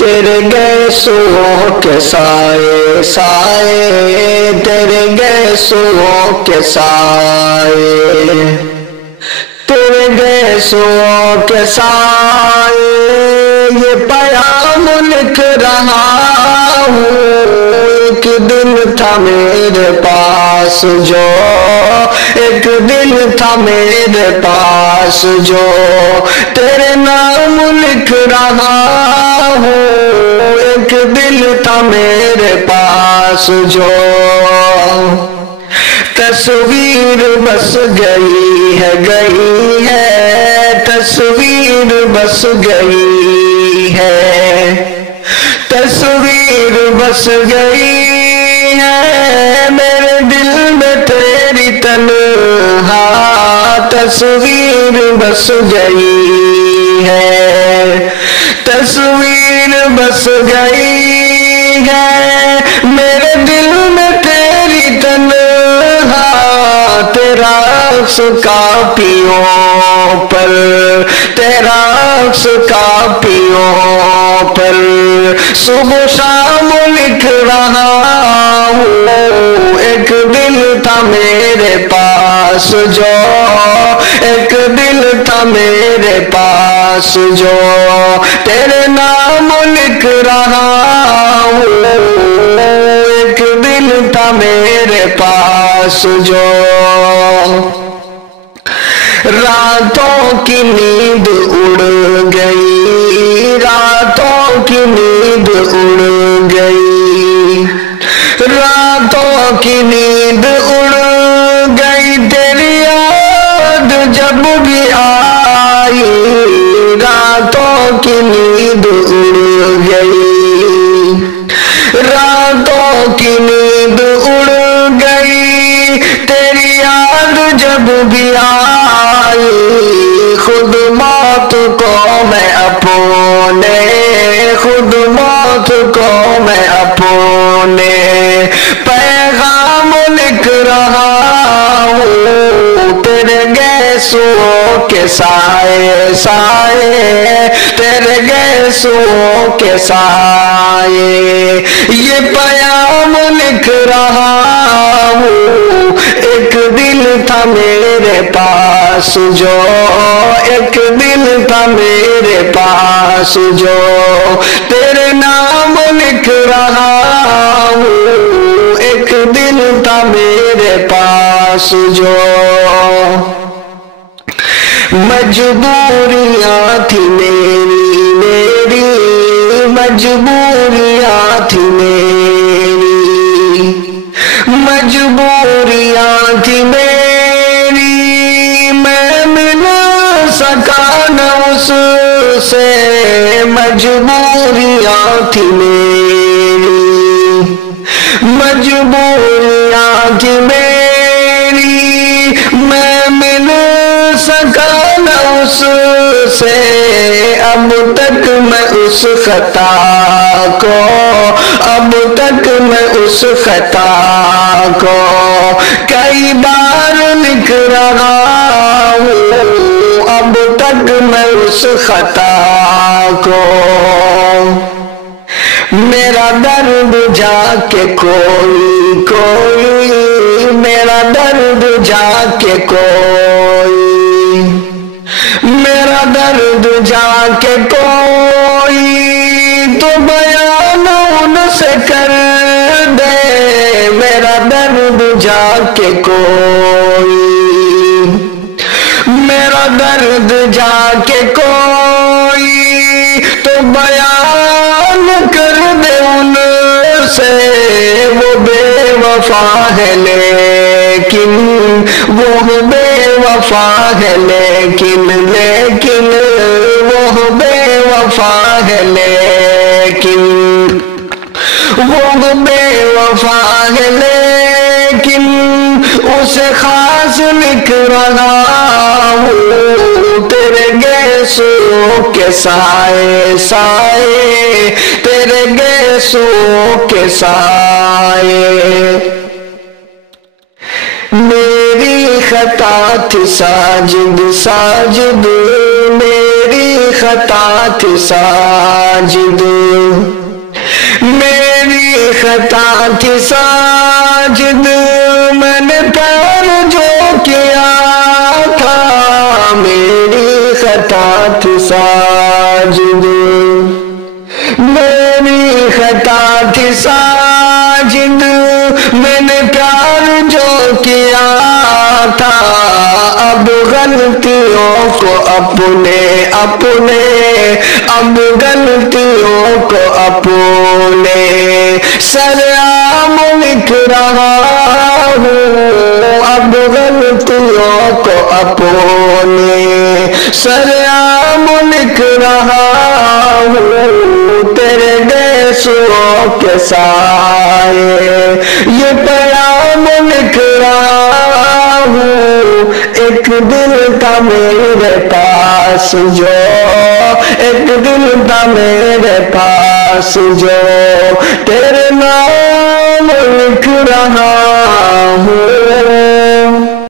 تیرے گیسوں کے سائے سائے، تیرے گیسوں کے سائے، تیرے گیسوں کے سائے، یہ پیام لکھ رہا ہوں۔ ایک دل تھا میرے پاس جو، ایک دل تھا میرے پاس جو، تیرے نام لکھ رہا ہوں۔ ایک دل تھا میرے پاس جو، تصویر بس گئی ہے، گئی ہے، تصویر بس گئی ہے، تصویر بس گئی ہے، میرے دل میں تیری تنہا تصویر بس گئی ہے، تصویر بس گئی ہے، میرے دل میں تیری تنہا، تیرا عکس کاپیوں پر، تیرا عکس کاپیوں پر، صبح شام لکھ رہا ہوں۔ ایک دل تھا میرے پاس جو، ایک دل تھا میرے پاس جو، تیرے نام لکھ رہا ہوں۔ ایک دل تھا میرے پاس جو، راتوں کی نیند اڑ گئی، راتوں کی نیند اڑ گئی، راتوں کی نیند اڑ گئی، تیری یاد جب بھی آئی، راتوں کی نیند اڑ گئی، راتوں کی نیند اڑ گئی، تیری یاد جب بھی آئی، خود موت کو میں اپنے، خود موت کو میں اپنے پیغام لکھ رہا ہوں۔ تیرے گیسوں کے سائے سائے، تیرے گیسوں کے سائے، یہ پیام لکھ رہا ہوں۔ ایک دل تھا میرے پاس جو، ایک دل تھا میرے پاس جو، تیرے نام لکھ رہا ہوں۔ ایک دل تھا میرے پاس جو، مجبوریاں تھی میری، میری مجبوریاں تھی میری، مجبوریاں تھی میری، میں مل سکا نہ اس سے، مجبوریاں تھی میری، مجبوریاں تھی میری، میں مل سکا نہ اس سے، اب تک میں اس خطا کو، اب تک میں اس خطا کو کئی بار لکھ رہا ہوں، اب تک میں اس خطا کو، میرا درد جا کے کوئی، کوئی میرا درد جا کے کوئی، میرا درد جا کے کوئی تو بیان ان سے کر دے، میرا درد جا کے کوئی، میرا درد جا کے کوئی تو بیان کر دے ان سے، وہ بے وفا ہے لیکن، وہ بے وفا ہے لیکن، لیکن وہ بے وفا ہے لیکن، وہ بے وفا ہے لیکن، اسے خاص لکھ رہا ہوں۔ تیرے گیسوں کے سائے سائے، تیرے گیسوں کے سائے، میری خطا تھی ساجد، ساجد میری خطا تھی ساجد، تھی ساجد میں نے پیار جو کیا تھا، میری خطا تھی ساجد، میری خطا تھی ساجد، میں نے پیار جو کیا تھا، اب غلطیوں کو اپنے اب غلطیوں کو اپنے سرعام لکھ رہا ہوں، اب غلطیوں کو اپنے سرعام لکھ رہا ہوں، تیرے گیسوں کے سائے یہ پیام لکھ رہا ہوں، ایک دل تھا میرے پاس جو، ایک دل تھا میرے پاس جو تیرے نام لکھ رہا ہوں۔